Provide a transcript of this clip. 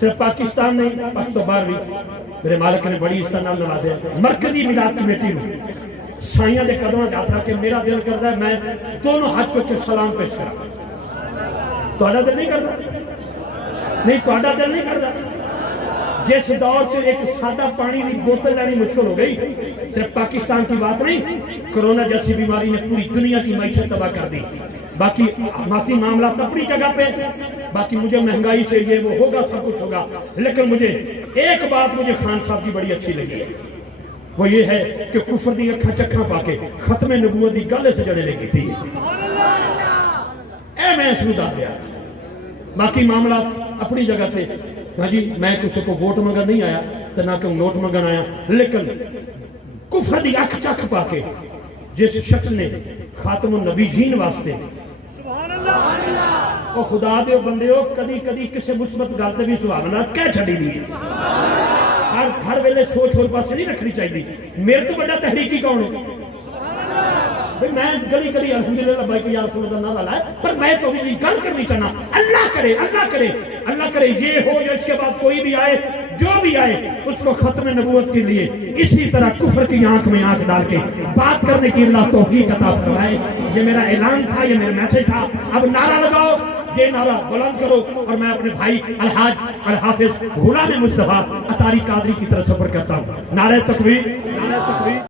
صرف پاکستان نہیں، پاکستان باہر بھی میرے مالک نے بڑی اس طرح نوازے مرکزی میلاد کمیٹی میں سائیاں دے قدموں جاتا کہ میرا دل کرتا ہے میں دونوں ہاتھ چک کے سلام پیش کرا. تہاڈا دل نہیں کرتا؟ نہیں تہاڈا دل نہیں کرتا؟ جس دور سے ایک سادہ پانی کی بوتل لینی مشکل ہو گئی، صرف پاکستان کی بات نہیں، کرونا جیسی بیماری نے پوری دنیا کی معیشت تباہ کر دی. باقی معاملات اپنی جگہ پہ، باقی مجھے مہنگائی سے یہ وہ ہوگا، سب کچھ ہوگا، لیکن مجھے ایک بات مجھے خان صاحب کی بڑی اچھی لگی ہے، وہ یہ ہے کہ کفر دی اکھاں چکھاں پا کے ختم نبوت دی گل سے جڑے لگی تھی. اے میں اس دا دیا. باقی معاملات اپنی جگہ تے. ہاں جی میں کسی کو ووٹ منگن نہیں آیا تو نہ کہ نوٹ منگن آیا، لیکن کفر دی اکھ چکھ پا کے جس شخص نے خاتم النبیین واسطے او خدا دے بندے ہو کدی کدی کسی مثبت گل تے بھی سبحان اللہ کہہ چھڈی دی. ہر ویلے سوچ اور پاس نہیں رکھنی چاہیے. میرے تو بڑا تحریکی کون ہے؟ میں گلی گلی الحمدللہ بھائی کہ یا رسول اللہ نہ لائے، پر میں تو بھی گل کرنی چاہنا. اللہ کرے اللہ کرے اللہ کرے یہ ہو یا اس کے بعد کوئی بھی آئے، جو بھی آئے اس کو ختم نبوت کے لیے اسی طرح کفر کی آنکھ میں آنکھ ڈال کے بات کرنے کی اللہ توفیق عطا فرمائے. یہ میرا اعلان تھا، یہ میرا میسج تھا. اب نعرہ لگاؤ، یہ نعرہ بلند کرو، اور میں اپنے بھائی الحاج الحافظ غلام مصطفیٰ اطاری قادری کی طرف سفر کرتا ہوں. نعرہ تکبیر، نعرہ تکبیر.